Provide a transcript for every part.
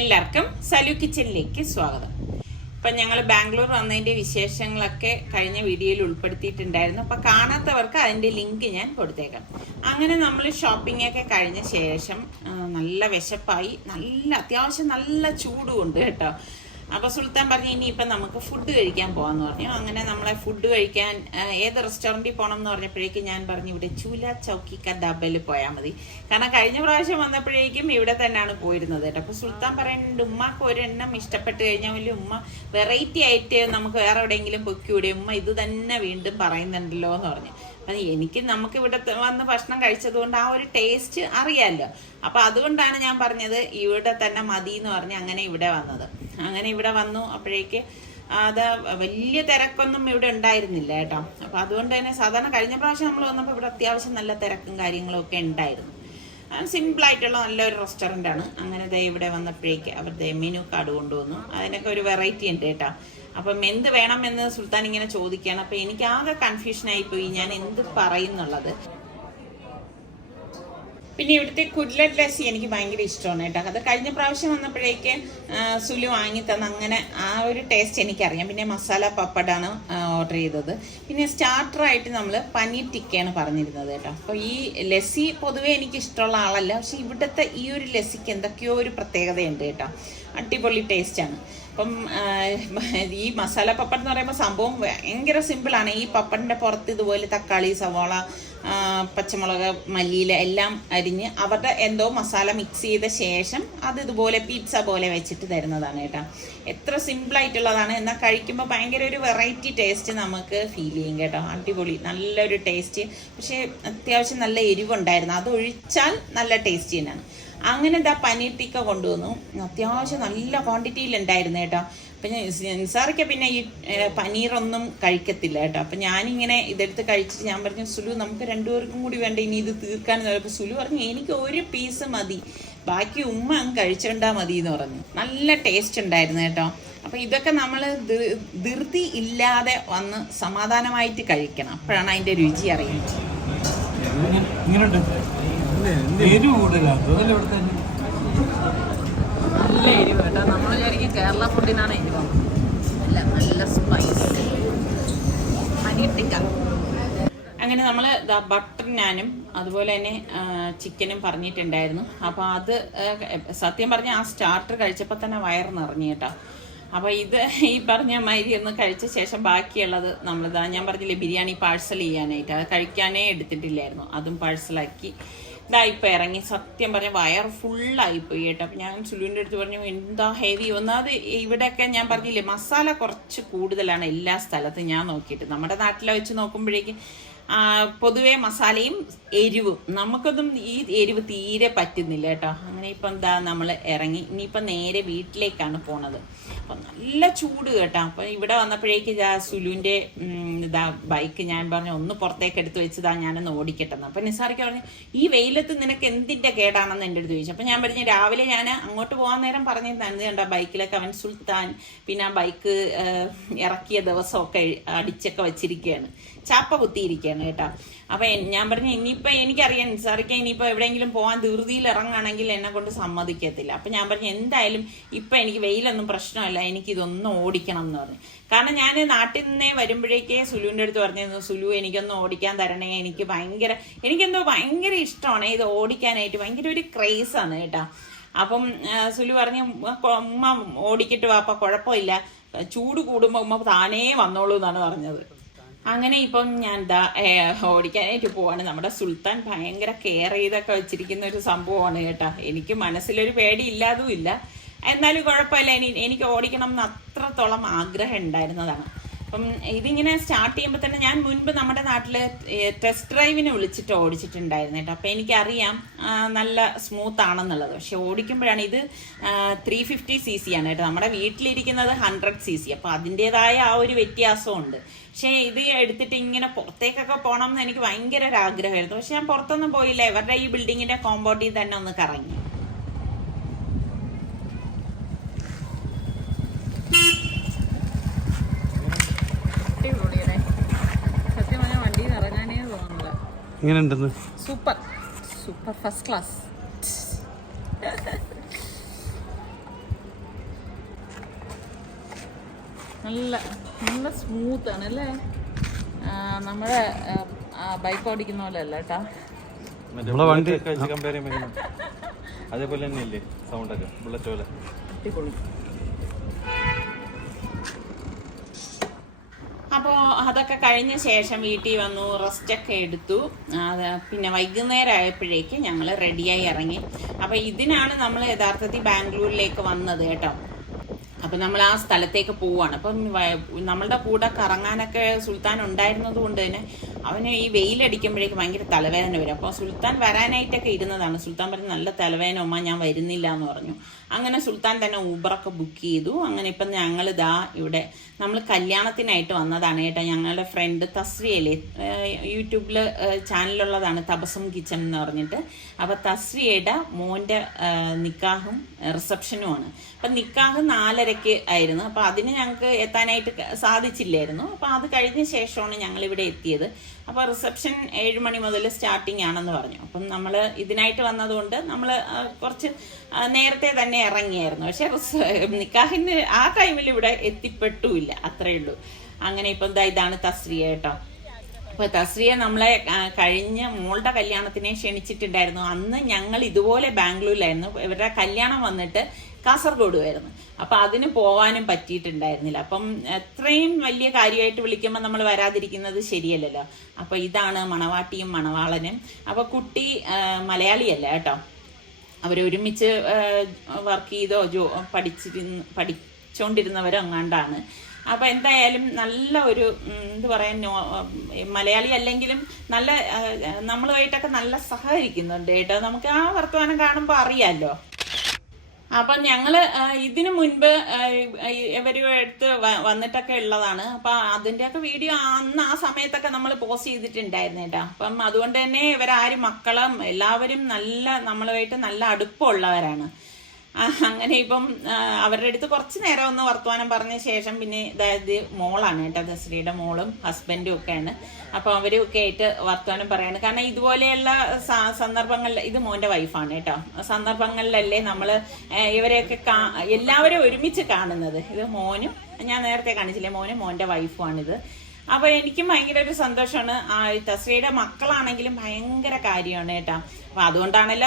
എല്ലാവർക്കും സലു കിച്ചണിലേക്ക് സ്വാഗതം. ഇപ്പം ഞങ്ങൾ ബാംഗ്ലൂർ വന്നതിൻ്റെ വിശേഷങ്ങളൊക്കെ കഴിഞ്ഞ വീഡിയോയിൽ ഉൾപ്പെടുത്തിയിട്ടുണ്ടായിരുന്നു. അപ്പം കാണാത്തവർക്ക് അതിൻ്റെ ലിങ്ക് ഞാൻ കൊടുത്തേക്കാം. അങ്ങനെ നമ്മൾ ഷോപ്പിംഗ് ഒക്കെ കഴിഞ്ഞ ശേഷം നല്ല വിശപ്പായി, അത്യാവശ്യം നല്ല ചൂടുമുണ്ട് കേട്ടോ. അപ്പോൾ സുൽത്താൻ പറഞ്ഞു ഇനിയിപ്പം നമുക്ക് ഫുഡ് കഴിക്കാൻ പോകാമെന്ന് പറഞ്ഞു. അങ്ങനെ നമ്മളെ ഫുഡ് കഴിക്കാൻ ഏത് റെസ്റ്റോറൻറ്റിൽ പോകണം എന്ന് പറഞ്ഞപ്പോഴേക്കും ഞാൻ പറഞ്ഞു ഇവിടെ ചൂല ചൗക്കി കദാബയിൽ പോയാൽ മതി. കാരണം കഴിഞ്ഞ പ്രാവശ്യം വന്നപ്പോഴേക്കും ഇവിടെ തന്നെയാണ് പോയിരുന്നത് കേട്ടോ. അപ്പോൾ സുൽത്താൻ പറയുന്നുണ്ട് ഉമ്മക്ക് ഒരെണ്ണം ഇഷ്ടപ്പെട്ട് കഴിഞ്ഞാൽ വലിയ ഉമ്മ വെറൈറ്റി ആയിട്ട് നമുക്ക് വേറെ എവിടെയെങ്കിലും പൊക്കിയൂടെ, ഉമ്മ ഇത് തന്നെ വീണ്ടും പറയുന്നുണ്ടല്ലോ എന്ന് പറഞ്ഞു. നമുക്ക് ഇവിടെ വന്ന് ഭക്ഷണം കഴിച്ചതുകൊണ്ട് ആ ഒരു ടേസ്റ്റ് അറിയാമല്ലോ. അപ്പോൾ അതുകൊണ്ടാണ് ഞാൻ പറഞ്ഞത് ഇവിടെ തന്നെ മതി എന്ന് പറഞ്ഞ് അങ്ങനെ ഇവിടെ വന്നത്. അങ്ങനെ ഇവിടെ വന്നു അപ്പോഴേക്ക് അത് വലിയ തിരക്കൊന്നും ഇവിടെ ഉണ്ടായിരുന്നില്ല കേട്ടോ. അപ്പോൾ അതുകൊണ്ട് തന്നെ സാധാരണ കഴിഞ്ഞ പ്രാവശ്യം നമ്മൾ വന്നപ്പോൾ ഇവിടെ അത്യാവശ്യം നല്ല തിരക്കും കാര്യങ്ങളും ഒക്കെ ഉണ്ടായിരുന്നു. സിമ്പിളായിട്ടുള്ള നല്ലൊരു റെസ്റ്റോറൻ്റാണ്. അങ്ങനെ ഇവിടെ വന്നപ്പോഴേക്ക് അവരുടെ മെനു കാർഡ് കൊണ്ടുവന്നു. അതിനൊക്കെ ഒരു വെറൈറ്റി ഉണ്ട് കേട്ടോ. അപ്പം എന്ത് വേണമെന്ന് സുൽത്താൻ ഇങ്ങനെ ചോദിക്കുകയാണ്. അപ്പം എനിക്ക് ആകെ കൺഫ്യൂഷനായിപ്പോയി ഞാൻ എന്ത് പറയുന്നുള്ളത്. പിന്നെ ഇവിടുത്തെ കുഡ്ലറ്റ് ലസ്സി എനിക്ക് ഭയങ്കര ഇഷ്ടമാണ് കേട്ടോ. അത് കഴിഞ്ഞ പ്രാവശ്യം വന്നപ്പോഴേക്ക് സുലു വാങ്ങി തന്ന അങ്ങനെ ആ ഒരു ടേസ്റ്റ് എനിക്കറിയാം. പിന്നെ മസാല പപ്പടാണ് ഓർഡർ ചെയ്തത്. പിന്നെ സ്റ്റാർട്ടറായിട്ട് നമ്മൾ പനീർ ടിക്കയാണ് പറഞ്ഞിരുന്നത് കേട്ടോ. അപ്പോൾ ഈ ലസ്സി പൊതുവേ എനിക്ക് ഇഷ്ടമുള്ള ആളല്ല, പക്ഷെ ഇവിടുത്തെ ഈ ഒരു ലസ്സിക്ക് എന്തൊക്കെയോ ഒരു പ്രത്യേകതയുണ്ട് കേട്ടോ. അടിപൊളി ടേസ്റ്റാണ്. അപ്പം ഈ മസാല പപ്പട് എന്ന് പറയുമ്പോൾ സംഭവം ഭയങ്കര സിമ്പിളാണ്. ഈ പപ്പടിൻ്റെ പുറത്ത് ഇതുപോലെ തക്കാളി, സവാള, പച്ചമുളക്, മല്ലിയില എല്ലാം അരിഞ്ഞ് അവരുടെ എന്തോ മസാല മിക്സ് ചെയ്ത ശേഷം അത് ഇതുപോലെ പിസ്സ പോലെ വെച്ചിട്ട് തരുന്നതാണ് കേട്ടോ. എത്ര സിമ്പിളായിട്ടുള്ളതാണ്, എന്നാൽ കഴിക്കുമ്പോൾ ഭയങ്കര ഒരു വെറൈറ്റി ടേസ്റ്റ് നമുക്ക് ഫീൽ ചെയ്യും കേട്ടോ. അടിപൊളി നല്ലൊരു ടേസ്റ്റ്. പക്ഷേ അത്യാവശ്യം നല്ല എരിവുണ്ടായിരുന്നു, അത് ഒഴിച്ചാൽ നല്ല ടേസ്റ്റ് തന്നെയാണ്. അങ്ങനെ എന്താ പനീർ ടിക്ക കൊണ്ടുവന്നു. അത്യാവശ്യം നല്ല ക്വാണ്ടിറ്റിയിലുണ്ടായിരുന്നു കേട്ടോ. അപ്പം നിസാറൊക്കെ പിന്നെ ഈ പനീറൊന്നും കഴിക്കത്തില്ല കേട്ടോ. അപ്പം ഞാനിങ്ങനെ ഇതെടുത്ത് കഴിച്ചിട്ട് ഞാൻ പറഞ്ഞു സുലു നമുക്ക് രണ്ടുപേർക്കും കൂടി വേണ്ട ഇനി ഇത് തീർക്കാനെന്ന് പറഞ്ഞപ്പോൾ സുലു പറഞ്ഞു എനിക്ക് ഒരു പീസ് മതി, ബാക്കി ഉമ്മ അങ്ങ് കഴിച്ചോണ്ടാ മതി എന്ന് പറഞ്ഞു. നല്ല ടേസ്റ്റ് ഉണ്ടായിരുന്നു കേട്ടോ. അപ്പം ഇതൊക്കെ നമ്മൾ ധൃതി ഇല്ലാതെ വന്ന് സമാധാനമായിട്ട് കഴിക്കണം, അപ്പോഴാണ് അതിൻ്റെ രുചി അറിയുന്നത്. നല്ല എരിവ് കേട്ടോ. നമ്മൾ വിചാരിക്കും കേരള ഫുഡിനാണ് എരിവ്, അല്ല നല്ല സ്പൈസ്. പനീർ ടിക്ക. അങ്ങനെ നമ്മൾ ബട്ടർ നാനും അതുപോലെ തന്നെ ചിക്കനും പറഞ്ഞിട്ടുണ്ടായിരുന്നു. അപ്പോൾ അത് സത്യം പറഞ്ഞാൽ ആ സ്റ്റാർട്ടർ കഴിച്ചപ്പോൾ തന്നെ വയറ് നിറഞ്ഞു കേട്ടോ. അപ്പോൾ ഇത് ഈ പറഞ്ഞ മാതിരി ഒന്ന് കഴിച്ച ശേഷം ബാക്കിയുള്ളത് നമ്മളിതാ ഞാൻ പറഞ്ഞില്ലേ ബിരിയാണി പാഴ്സൽ ചെയ്യാനായിട്ട്, അത് കഴിക്കാനേ എടുത്തിട്ടില്ലായിരുന്നു, അതും പാഴ്സലാക്കി ഇതായിപ്പോൾ ഇറങ്ങി. സത്യം പറഞ്ഞാൽ വയർ ഫുള്ളായിപ്പോയി കേട്ടോ. അപ്പം ഞാൻ സുലുവിൻ്റെ അടുത്ത് പറഞ്ഞു എന്താ ഹെവി. ഒന്നാമത് ഇവിടെയൊക്കെ ഞാൻ പറഞ്ഞില്ലേ മസാല കുറച്ച് കൂടുതലാണ് എല്ലാ സ്ഥലത്തും ഞാൻ നോക്കിയിട്ട്. നമ്മുടെ നാട്ടിലെ വെച്ച് നോക്കുമ്പോഴേക്കും പൊതുവേ മസാലയും എരിവും നമുക്കൊന്നും ഈ എരിവ് തീരെ പറ്റുന്നില്ല കേട്ടോ. അങ്ങനെ ഇപ്പം എന്താ നമ്മൾ ഇറങ്ങി ഇനിയിപ്പം നേരെ വീട്ടിലേക്കാണ് പോണത്. അപ്പം നല്ല ചൂട് കേട്ടോ. അപ്പം ഇവിടെ വന്നപ്പോഴേക്ക് സുലുവിൻ്റെ ഇതാ ബൈക്ക് ഞാൻ പറഞ്ഞു ഒന്ന് പുറത്തേക്ക് എടുത്ത് വെച്ചതാ ഞാനൊന്ന് ഓടിക്കട്ടെന്ന്. അപ്പം നിസാറിക്ക് പറഞ്ഞു ഈ വെയിലത്ത് നിനക്ക് എന്തിൻ്റെ കേടാണെന്ന് എൻ്റെ അടുത്ത് ചോദിച്ചു. അപ്പം ഞാൻ പറഞ്ഞു രാവിലെ ഞാൻ അങ്ങോട്ട് പോകാൻ നേരം പറഞ്ഞിരുന്നു കണ്ടോ ബൈക്കിലൊക്കെ അവൻ സുൽത്താൻ പിന്നെ ആ ബൈക്ക് ഇറക്കിയ ദിവസമൊക്കെ അടിച്ചൊക്കെ വെച്ചിരിക്കുകയാണ്, ചാപ്പ കുത്തിയിരിക്കുകയാണ് കേട്ടോ. അപ്പം ഞാൻ പറഞ്ഞു ഇനിയിപ്പോൾ എനിക്കറിയാം നിസാറിക്ക് ഇനിയിപ്പോൾ എവിടെയെങ്കിലും പോകാൻ ധൃതിയിൽ ഇറങ്ങുകയാണെങ്കിൽ എന്നെ കൊണ്ട് സമ്മതിക്കത്തില്ല. അപ്പം ഞാൻ പറഞ്ഞു എന്തായാലും ഇപ്പം എനിക്ക് വെയിലൊന്നും പ്രശ്നമല്ല, എനിക്കിതൊന്നും ഓടിക്കണം എന്ന് പറഞ്ഞു. കാരണം ഞാൻ നാട്ടിൽ നിന്നേ വരുമ്പോഴേക്കേ സുലുവിൻ്റെ അടുത്ത് പറഞ്ഞിരുന്നു സുലു എനിക്കൊന്ന് ഓടിക്കാൻ തരണേ, എനിക്കെന്തോ ഭയങ്കര ഇഷ്ടമാണ് ഇത് ഓടിക്കാനായിട്ട്, ഭയങ്കര ഒരു ക്രേസാണ് കേട്ടോ. അപ്പം സുലു പറഞ്ഞു ഉമ്മ ഓടിക്കിട്ട് വാപ്പ കുഴപ്പമില്ല, ചൂട് കൂടുമ്പോൾ ഉമ്മ താനേ വന്നോളൂ എന്നാണ് പറഞ്ഞത്. അങ്ങനെ ഇപ്പം ഞാൻ ഓടിക്കാനായിട്ട് പോവാണ്. നമ്മുടെ സുൽത്താൻ ഭയങ്കര കെയർ ചെയ്തൊക്കെ വെച്ചിരിക്കുന്ന ഒരു സംഭവമാണ് കേട്ടോ. എനിക്ക് മനസ്സിലൊരു പേടി ഇല്ലാതും ഇല്ല, എന്നാലും കുഴപ്പമില്ല, എനിക്ക് ഓടിക്കണം എന്ന് അത്രത്തോളം ആഗ്രഹം ഉണ്ടായിരുന്നതാണ്. അപ്പം ഇതിങ്ങനെ സ്റ്റാർട്ട് ചെയ്യുമ്പോൾ തന്നെ ഞാൻ മുൻപ് നമ്മുടെ നാട്ടിൽ ടെസ്റ്റ് ഡ്രൈവിന് വിളിച്ചിട്ട് ഓടിച്ചിട്ടുണ്ടായിരുന്നു കേട്ടോ. അപ്പോൾ എനിക്കറിയാം നല്ല സ്മൂത്ത് ആണെന്നുള്ളത്. പക്ഷെ ഓടിക്കുമ്പോഴാണ് ഇത് 350cc ആണ് കേട്ടോ. നമ്മുടെ വീട്ടിലിരിക്കുന്നത് 100cc. അപ്പോൾ അതിൻ്റെതായ ആ ഒരു വ്യത്യാസമുണ്ട്. പക്ഷേ ഇത് എടുത്തിട്ട് ഇങ്ങനെ പുറത്തേക്കൊക്കെ പോകണം എന്ന് എനിക്ക് ഭയങ്കര ഒരു ആഗ്രഹമായിരുന്നു. പക്ഷെ ഞാൻ പുറത്തൊന്നും പോയില്ല, ഇവരുടെ ഈ ബിൽഡിങ്ങിൻ്റെ കോമ്പൗണ്ടിൽ തന്നെ ഒന്ന് കറങ്ങി. Super super first class. നല്ല നല്ല സ്മൂത്താണ് അല്ലേ? നമ്മുടെ ബൈക്ക് ഓടിക്കുന്ന പോലെ അല്ല കേട്ടാ. വണ്ടി അതേപോലെ തന്നെയല്ലേ സൗണ്ടൊക്കെ ബുള്ളറ്റ് പോലെ. അടിപൊളി. അപ്പോൾ അതൊക്കെ കഴിഞ്ഞ ശേഷം വീട്ടിൽ വന്നു, റെസ്റ്റൊക്കെ എടുത്തു. പിന്നെ വൈകുന്നേരം ആയപ്പോഴേക്ക് ഞങ്ങൾ റെഡിയായി ഇറങ്ങി. അപ്പോൾ ഇതിനാണ് നമ്മൾ യഥാർത്ഥത്തിൽ ബാംഗ്ലൂരിലേക്ക് വന്നത് കേട്ടോ. അപ്പം നമ്മൾ ആ സ്ഥലത്തേക്ക് പോവാണ്. അപ്പം നമ്മളുടെ കൂടെ കറങ്ങാനൊക്കെ സുൽത്താൻ ഉണ്ടായിരുന്നത് കൊണ്ട് തന്നെ അവന് ഈ വെയിലടിക്കുമ്പോഴേക്ക് ഭയങ്കര തലവേദന വരും. അപ്പോൾ സുൽത്താൻ വരാനായിട്ടൊക്കെ ഇരുന്നതാണ്. സുൽത്താൻ പറഞ്ഞു നല്ല തലവേദന ഉമ്മ, ഞാൻ വരുന്നില്ല എന്ന് പറഞ്ഞു. അങ്ങനെ സുൽത്താൻ തന്നെ ഊബറൊക്കെ ബുക്ക് ചെയ്തു. അങ്ങനെ ഇപ്പം ഞങ്ങൾ ഇവിടെ നമ്മൾ കല്യാണത്തിനായിട്ട് വന്നതാണ് കേട്ടോ. ഞങ്ങളുടെ ഫ്രണ്ട് തസ്രിയല്ലേ, യൂട്യൂബിൽ ചാനലുള്ളതാണ് തബസം കിച്ചൺ എന്ന് പറഞ്ഞിട്ട്. അപ്പോൾ തസ്രിയയുടെ മോൻ്റെ നിക്കാഹും റിസപ്ഷനുമാണ്. അപ്പം നിക്കാഹ് 4:30 ആയിരുന്നു. അപ്പോൾ അതിന് ഞങ്ങൾക്ക് എത്താനായിട്ട് സാധിച്ചില്ലായിരുന്നു. അപ്പോൾ അത് കഴിഞ്ഞ ശേഷമാണ് ഞങ്ങളിവിടെ എത്തിയത്. അപ്പോൾ റിസപ്ഷൻ 7 മണി മുതൽ സ്റ്റാർട്ടിങ് ആണെന്ന് പറഞ്ഞു. അപ്പം നമ്മൾ ഇതിനായിട്ട് വന്നതുകൊണ്ട് നമ്മൾ കുറച്ച് നേരത്തെ തന്നെ ഇറങ്ങിയായിരുന്നു. പക്ഷെ നിക്കാഹിന് ആ ടൈമിൽ ഇവിടെ എത്തിപ്പെട്ടുമില്ല, അത്രയേ ഉള്ളൂ. അങ്ങനെ ഇപ്പം ഇതാണ് തസ്രിയ കേട്ടോ. അപ്പോൾ തസ്രിയ നമ്മളെ കഴിഞ്ഞ മോളുടെ കല്യാണത്തിനെ ക്ഷണിച്ചിട്ടുണ്ടായിരുന്നു. അന്ന് ഞങ്ങൾ ഇതുപോലെ ബാംഗ്ലൂരിലായിരുന്നു. ഇവരുടെ കല്യാണം വന്നിട്ട് കാസർഗോഡുമായിരുന്നു. അപ്പം അതിന് പോവാനും പറ്റിയിട്ടുണ്ടായിരുന്നില്ല. അപ്പം എത്രയും വലിയ കാര്യമായിട്ട് വിളിക്കുമ്പോൾ നമ്മൾ വരാതിരിക്കുന്നത് ശരിയല്ലല്ലോ. അപ്പോൾ ഇതാണ് മണവാട്ടിയും മണവാളനും. അപ്പോൾ കുട്ടി മലയാളിയല്ല കേട്ടോ, അവരൊരുമിച്ച് വർക്ക് ചെയ്തോ പഠിച്ചുകൊണ്ടിരുന്നവരോ എങ്ങാണ്ടാണ്. അപ്പോൾ എന്തായാലും നല്ല ഒരു എന്ത് പറയാൻ, മലയാളി അല്ലെങ്കിലും നല്ല നമ്മളുമായിട്ടൊക്കെ നല്ല സഹകരിക്കുന്നുണ്ട് കേട്ടോ. നമുക്ക് ആ വർത്തമാനം കാണുമ്പോൾ അറിയാമല്ലോ. അപ്പം ഞങ്ങൾ ഇതിനു മുൻപ് ഇവരുമായിട്ട് വന്നിട്ടൊക്കെ ഉള്ളതാണ്. അപ്പം അതിൻ്റെയൊക്കെ വീഡിയോ അന്ന് ആ സമയത്തൊക്കെ നമ്മൾ പോസ്റ്റ് ചെയ്തിട്ടുണ്ടായിരുന്നു കേട്ടോ. അപ്പം അതുകൊണ്ട് തന്നെ ഇവരാരും മക്കളും എല്ലാവരും നല്ല നമ്മളുമായിട്ട് നല്ല അടുപ്പമുള്ളവരാണ്. അങ്ങനെ ഇപ്പം അവരുടെ അടുത്ത് കുറച്ച് നേരം ഒന്ന് വർത്തമാനം പറഞ്ഞ ശേഷം പിന്നെ അതായത് മോളാണ് കേട്ടോ, തസ്രിയുടെ മോളും ഹസ്ബൻഡും ഒക്കെയാണ്. അപ്പോൾ അവരൊക്കെ ആയിട്ട് വർത്തമാനം പറയാണ്. കാരണം ഇതുപോലെയുള്ള സന്ദർഭങ്ങളിൽ, ഇത് മോൻ്റെ വൈഫാണ് കേട്ടോ, സന്ദർഭങ്ങളിലല്ലേ നമ്മൾ ഇവരെയൊക്കെ എല്ലാവരും ഒരുമിച്ച് കാണുന്നത്. ഇത് മോനും, ഞാൻ നേരത്തെ കാണിച്ചില്ലേ, മോനും മോൻ്റെ വൈഫുമാണിത്. അപ്പോൾ എനിക്കും ഭയങ്കര ഒരു സന്തോഷമാണ്. തസ്രിയുടെ മക്കളാണെങ്കിലും ഭയങ്കര കാര്യമാണ് കേട്ടോ. അപ്പോൾ അതുകൊണ്ടാണല്ലോ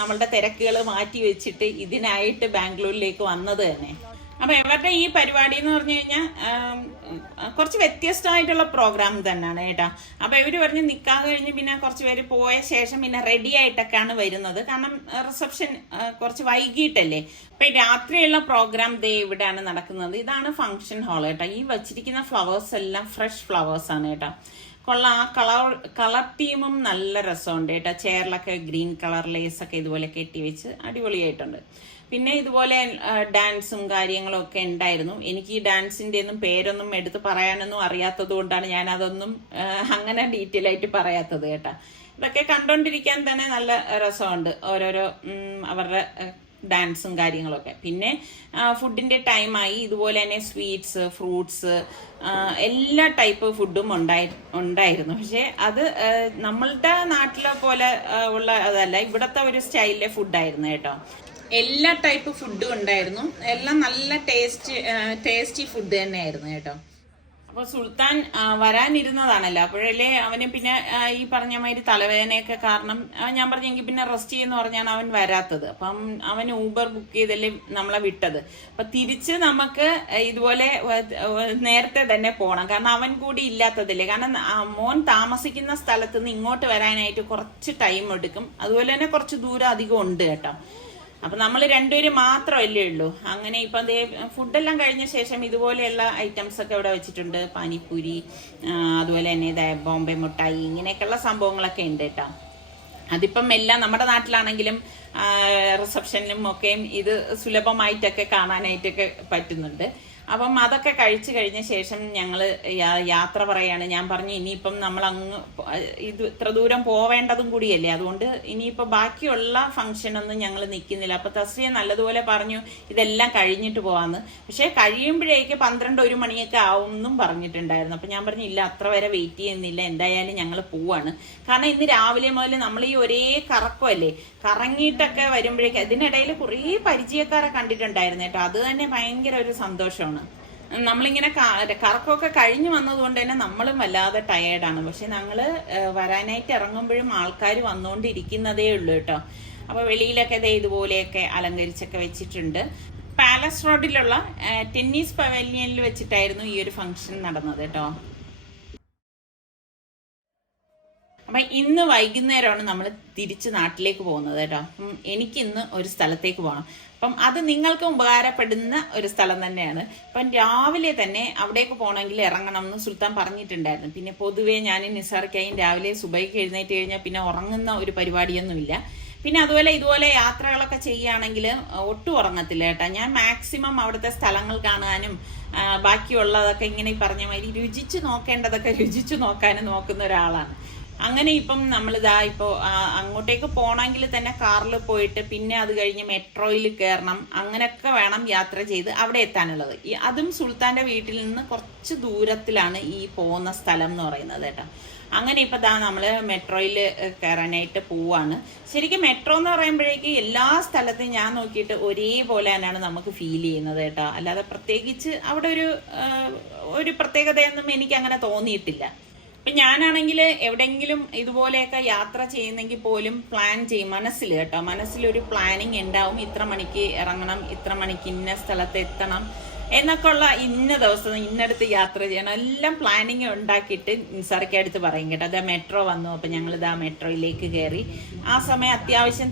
നമ്മളുടെ തിരക്കുകൾ മാറ്റി വെച്ചിട്ട് ഇതിനായിട്ട് ബാംഗ്ലൂരിലേക്ക് വന്നത് തന്നെ. അപ്പോൾ ഇവരുടെ ഈ പരിപാടി എന്ന് പറഞ്ഞു കഴിഞ്ഞാൽ കുറച്ച് വ്യത്യസ്തമായിട്ടുള്ള പ്രോഗ്രാം തന്നെയാണ് കേട്ടോ. അപ്പോൾ ഇവർ പറഞ്ഞ് നിക്കാഹ് കഴിഞ്ഞ് പിന്നെ കുറച്ച് പേര് പോയ ശേഷം പിന്നെ റെഡി ആയിട്ടൊക്കെയാണ് വരുന്നത്. കാരണം റിസപ്ഷൻ കുറച്ച് വൈകിട്ടല്ലേ. അപ്പം രാത്രിയുള്ള പ്രോഗ്രാം ഇവിടെയാണ് നടക്കുന്നത്. ഇതാണ് ഫംഗ്ഷൻ ഹാൾ കേട്ടോ. ഈ വച്ചിരിക്കുന്ന ഫ്ലവേഴ്സ് എല്ലാം ഫ്രഷ് ഫ്ലവേഴ്സാണ് കേട്ടോ. കൊള്ളാം. ആ കളർ തീമും നല്ല രസമുണ്ട് കേട്ടോ. ചെയറിലൊക്കെ ഗ്രീൻ കളർ ലേസൊക്കെ ഇതുപോലെ കെട്ടി വെച്ച് അടിപൊളിയായിട്ടുണ്ട്. പിന്നെ ഇതുപോലെ ഡാൻസും കാര്യങ്ങളും ഒക്കെ ഉണ്ടായിരുന്നു. എനിക്ക് ഈ ഡാൻസിൻ്റെ ഒന്നും പേരൊന്നും എടുത്ത് പറയാനൊന്നും അറിയാത്തത് കൊണ്ടാണ് ഞാൻ അതൊന്നും അങ്ങനെ ഡീറ്റെയിൽ ആയിട്ട് പറയാത്തത് കേട്ടോ. ഇതൊക്കെ കണ്ടോണ്ടിരിക്കാൻ തന്നെ നല്ല രസമുണ്ട്, ഓരോരോ അവരുടെ ഡാൻസും കാര്യങ്ങളൊക്കെ. പിന്നെ ഫുഡിൻ്റെ ടൈമായി. ഇതുപോലെ തന്നെ സ്വീറ്റ്സ്, ഫ്രൂട്ട്സ്, എല്ലാ ടൈപ്പ് ഫുഡും ഉണ്ടായിരുന്നു. പക്ഷേ അത് നമ്മളുടെ നാട്ടിലെ പോലെ ഉള്ള അതല്ല, ഇവിടുത്തെ ഒരു സ്റ്റൈലിലെ ഫുഡായിരുന്നു കേട്ടോ. എല്ലാ ടൈപ്പ് ഫുഡും ഉണ്ടായിരുന്നു. എല്ലാം നല്ല ടേസ്റ്റി ഫുഡ് തന്നെയായിരുന്നു കേട്ടോ. അപ്പോൾ സുൽത്താൻ വരാനിരുന്നതാണല്ലോ, അപ്പോഴല്ലേ അവന് പിന്നെ ഈ പറഞ്ഞ മാതിരി തലവേദനയൊക്കെ കാരണം ഞാൻ പറഞ്ഞെങ്കിൽ പിന്നെ റെസ്റ്റ് ചെയ്യുന്ന പറഞ്ഞാണ് അവൻ വരാത്തത്. അപ്പം അവൻ ഊബർ ബുക്ക് ചെയ്തല്ലേ നമ്മളെ വിട്ടത്. അപ്പം തിരിച്ച് നമുക്ക് ഇതുപോലെ നേരത്തെ തന്നെ പോകണം, കാരണം അവൻ കൂടി ഇല്ലാത്തതല്ലേ. കാരണം മോൻ താമസിക്കുന്ന സ്ഥലത്ത് നിന്ന് ഇങ്ങോട്ട് വരാനായിട്ട് കുറച്ച് ടൈം എടുക്കും. അതുപോലെ തന്നെ കുറച്ച് ദൂരം അധികം ഉണ്ട് കേട്ടോ. അപ്പം നമ്മൾ രണ്ടുപേരും മാത്രമല്ലേ ഉള്ളൂ. അങ്ങനെ ഇപ്പം ഫുഡെല്ലാം കഴിഞ്ഞ ശേഷം ഇതുപോലെയുള്ള ഐറ്റംസ് ഒക്കെ ഇവിടെ വെച്ചിട്ടുണ്ട്. പാനിപ്പൂരി, അതുപോലെ തന്നെ ബോംബെ മുട്ടായി, ഇങ്ങനെയൊക്കെയുള്ള സംഭവങ്ങളൊക്കെ ഉണ്ട് കേട്ടോ. അതിപ്പം എല്ലാം നമ്മുടെ നാട്ടിലാണെങ്കിലും റിസപ്ഷനിലും ഒക്കെയും ഇത് സുലഭമായിട്ടൊക്കെ കാണാനായിട്ടൊക്കെ പറ്റുന്നുണ്ട്. അപ്പം അതൊക്കെ കഴിച്ചു കഴിഞ്ഞ ശേഷം ഞങ്ങൾ യാത്ര പറയാണ്. ഞാൻ പറഞ്ഞു ഇനിയിപ്പം നമ്മൾ അങ്ങ് ഇത്ര ദൂരം പോവേണ്ടതും കൂടിയല്ലേ, അതുകൊണ്ട് ഇനിയിപ്പോൾ ബാക്കിയുള്ള ഫംഗ്ഷനൊന്നും ഞങ്ങൾ നിൽക്കുന്നില്ല. അപ്പോൾ തസ്രിയ നല്ലതുപോലെ പറഞ്ഞു ഇതെല്ലാം കഴിഞ്ഞിട്ട് പോകാമെന്ന്. പക്ഷേ കഴിയുമ്പോഴേക്ക് 12-1 മണിയൊക്കെ ആവും എന്നും പറഞ്ഞിട്ടുണ്ടായിരുന്നു. അപ്പം ഞാൻ പറഞ്ഞു ഇല്ല, അത്ര വരെ വെയിറ്റ് ചെയ്യുന്നില്ല, എന്തായാലും ഞങ്ങൾ പോവാണ്. കാരണം ഇന്ന് രാവിലെ മുതൽ നമ്മൾ ഈ ഒരേ കറക്കമല്ലേ, കറങ്ങിയിട്ടൊക്കെ വരുമ്പോഴേക്കും ഇതിനിടയിൽ കുറേ പരിചയക്കാരെ കണ്ടിട്ടുണ്ടായിരുന്നു കേട്ടോ. അത് തന്നെ ഭയങ്കര ഒരു സന്തോഷമാണ്. നമ്മളിങ്ങനെ കറക്കമൊക്കെ കഴിഞ്ഞു വന്നതുകൊണ്ട് തന്നെ നമ്മളും വല്ലാതെ ടയേർഡാണ്. പക്ഷെ ഞങ്ങൾ വരാനായിട്ട് ഇറങ്ങുമ്പോഴും ആൾക്കാർ വന്നുകൊണ്ടിരിക്കുന്നതേ ഉള്ളൂ കേട്ടോ. അപ്പോൾ വെളിയിലൊക്കെ ഇതുപോലെയൊക്കെ അലങ്കരിച്ചൊക്കെ വെച്ചിട്ടുണ്ട്. പാലസ് റോഡിലുള്ള ടെന്നീസ് പവലിയനിൽ വെച്ചിട്ടായിരുന്നു ഈ ഒരു ഫംഗ്ഷൻ നടന്നത് കേട്ടോ. അപ്പം ഇന്ന് വൈകുന്നേരമാണ് നമ്മൾ തിരിച്ച് നാട്ടിലേക്ക് പോകുന്നത് കേട്ടോ. എനിക്കിന്ന് ഒരു സ്ഥലത്തേക്ക് പോകണം. അപ്പം അത് നിങ്ങൾക്ക് ഉപകാരപ്പെടുന്ന ഒരു സ്ഥലം തന്നെയാണ്. അപ്പം രാവിലെ തന്നെ അവിടേക്ക് പോകണമെങ്കിൽ ഇറങ്ങണം എന്ന് സുൽത്താൻ പറഞ്ഞിട്ടുണ്ടായിരുന്നു. പിന്നെ പൊതുവേ ഞാൻ നിസാർക്കായും രാവിലെ സുബൈക്ക് എഴുന്നേറ്റ് കഴിഞ്ഞാൽ പിന്നെ ഉറങ്ങുന്ന ഒരു പരിപാടിയൊന്നുമില്ല. പിന്നെ അതുപോലെ ഇതുപോലെ യാത്രകളൊക്കെ ചെയ്യുകയാണെങ്കിൽ ഒട്ടും ഉറങ്ങത്തില്ല കേട്ടോ. ഞാൻ മാക്സിമം അവിടുത്തെ സ്ഥലങ്ങൾ കാണാനും ബാക്കിയുള്ളതൊക്കെ ഇങ്ങനെ പറഞ്ഞ മാതിരി രുചിച്ച് നോക്കേണ്ടതൊക്കെ രുചിച്ച് നോക്കാനും നോക്കുന്ന ഒരാളാണ്. അങ്ങനെ ഇപ്പം നമ്മളിതാ ഇപ്പോൾ അങ്ങോട്ടേക്ക് പോകണമെങ്കിൽ തന്നെ കാറിൽ പോയിട്ട് പിന്നെ അത് കഴിഞ്ഞ് മെട്രോയിൽ കയറണം. അങ്ങനെയൊക്കെ വേണം യാത്ര ചെയ്ത് അവിടെ എത്താനുള്ളത്. അതും സുൽത്താൻ്റെ വീട്ടിൽ നിന്ന് കുറച്ച് ദൂരത്തിലാണ് ഈ പോകുന്ന സ്ഥലം എന്ന് പറയുന്നത് കേട്ടോ. അങ്ങനെ ഇപ്പം ദാ നമ്മൾ മെട്രോയിൽ കയറാനായിട്ട് പോവാണ്. ശരിക്കും മെട്രോ എന്ന് പറയുമ്പോഴേക്ക് എല്ലാ സ്ഥലത്തും ഞാൻ നോക്കിയിട്ട് ഒരേപോലെ തന്നെയാണ് നമുക്ക് ഫീൽ ചെയ്യുന്നത് കേട്ടോ. അല്ലാതെ പ്രത്യേകിച്ച് അവിടെ ഒരു പ്രത്യേകതയൊന്നും എനിക്ക് അങ്ങനെ തോന്നിയിട്ടില്ല. ഇപ്പം ഞാനാണെങ്കിൽ എവിടെയെങ്കിലും ഇതുപോലെയൊക്കെ യാത്ര ചെയ്യുന്നെങ്കിൽ പോലും പ്ലാൻ ചെയ്യും മനസ്സിൽ കേട്ടോ. മനസ്സിലൊരു പ്ലാനിങ് ഉണ്ടാവും. ഇത്ര മണിക്ക് ഇറങ്ങണം, ഇത്ര മണിക്ക് ഇന്ന സ്ഥലത്ത് എത്തണം എന്നൊക്കെ ഉള്ള ഇന്ന ദിവസം ഇന്നടുത്ത് യാത്ര ചെയ്യണം എല്ലാം പ്ലാനിങ് ഉണ്ടാക്കിയിട്ട് നിസാർക്കടുത്ത് പറയും കേട്ടോ. അതാ മെട്രോ വന്നു. അപ്പം ഞങ്ങളിതാ മെട്രോയിലേക്ക് കയറി. ആ സമയം അത്യാവശ്യം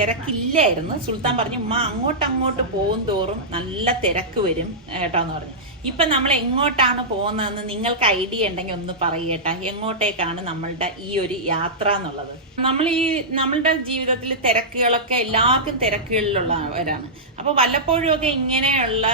തിരക്കില്ലായിരുന്നു. സുൽത്താൻ പറഞ്ഞു ഉമ്മ അങ്ങോട്ട് പോകും തോറും നല്ല തിരക്ക് വരും കേട്ടോ എന്ന് പറഞ്ഞു. ഇപ്പം നമ്മൾ എങ്ങോട്ടാണ് പോകുന്നതെന്ന് നിങ്ങൾക്ക് ഐഡിയ ഉണ്ടെങ്കിൽ ഒന്ന് പറയട്ടെ. എങ്ങോട്ടേക്കാണ് നമ്മളുടെ ഈ ഒരു യാത്ര എന്നുള്ളത്. നമ്മളുടെ ജീവിതത്തിൽ തിരക്കുകളൊക്കെ എല്ലാവർക്കും തിരക്കുകളിലുള്ളവരാണ്. അപ്പോൾ വല്ലപ്പോഴും ഒക്കെ ഇങ്ങനെയുള്ള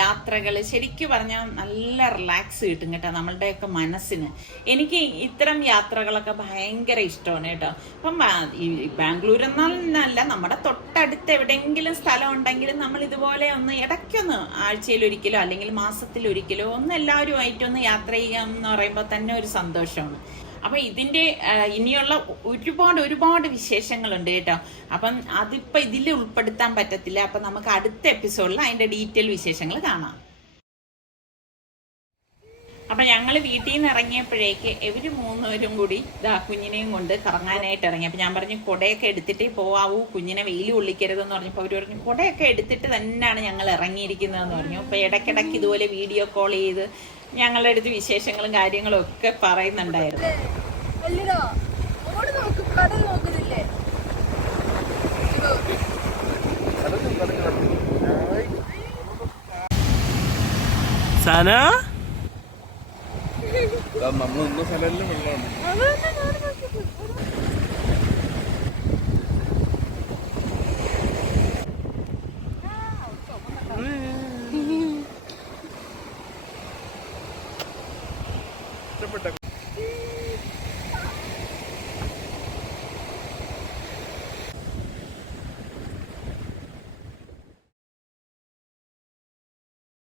യാത്രകൾ ശരിക്കും പറഞ്ഞാൽ നല്ല റിലാക്സ് കിട്ടും കേട്ടോ നമ്മളുടെയൊക്കെ മനസ്സിന്. എനിക്ക് ഇത്തരം യാത്രകളൊക്കെ ഭയങ്കര ഇഷ്ടമാണ് കേട്ടോ. അപ്പം ഈ ബാംഗ്ലൂർ എന്നല്ല നമ്മുടെ തൊട്ടടുത്ത് എവിടെയെങ്കിലും സ്ഥലം ഉണ്ടെങ്കിലും നമ്മൾ ഇതുപോലെ ഒന്ന് ഇടയ്ക്കൊന്ന് ആഴ്ചയിലൊരിക്കലോ അല്ലെങ്കിൽ മാസത്തിലൊരിക്കലോ ഒന്ന് എല്ലാവരുമായിട്ടൊന്ന് യാത്ര ചെയ്യാം എന്ന് പറയുമ്പോൾ തന്നെ ഒരു സന്തോഷമാണ്. അപ്പം ഇതിൻ്റെ ഇനിയുള്ള ഒരുപാട് വിശേഷങ്ങളുണ്ട് കേട്ടോ. അപ്പം അതിപ്പോൾ ഇതിൽ ഉൾപ്പെടുത്താൻ പറ്റത്തില്ല. അപ്പം നമുക്ക് അടുത്ത എപ്പിസോഡിൽ അതിൻ്റെ ഡീറ്റെയിൽ വിശേഷങ്ങൾ കാണാം. അപ്പം ഞങ്ങൾ വീട്ടിൽ നിന്ന് ഇറങ്ങിയപ്പോഴേക്ക് ഇവർ മൂന്നുപേരും കൂടി കുഞ്ഞിനെയും കൊണ്ട് കറങ്ങാനായിട്ട് ഇറങ്ങി. അപ്പം ഞാൻ പറഞ്ഞു കുടയൊക്കെ എടുത്തിട്ടേ പോവാവൂ, കുഞ്ഞിനെ വെയിൽ കൊള്ളിക്കരുതെന്ന് പറഞ്ഞപ്പോൾ അവർ പറഞ്ഞു കുടയൊക്കെ എടുത്തിട്ട് തന്നെയാണ് ഞങ്ങൾ ഇറങ്ങിയിരിക്കുന്നതെന്ന് പറഞ്ഞു. അപ്പോൾ ഇടയ്ക്കിടയ്ക്ക് ഇതുപോലെ വീഡിയോ കോൾ ചെയ്ത് ഞങ്ങളുടെ അടുത്ത് വിശേഷങ്ങളും കാര്യങ്ങളും ഒക്കെ പറയുന്നുണ്ടായിരുന്നു. സന നമ്മളൊന്നും സ്ഥലമെല്ലാം വെള്ളമാണ്.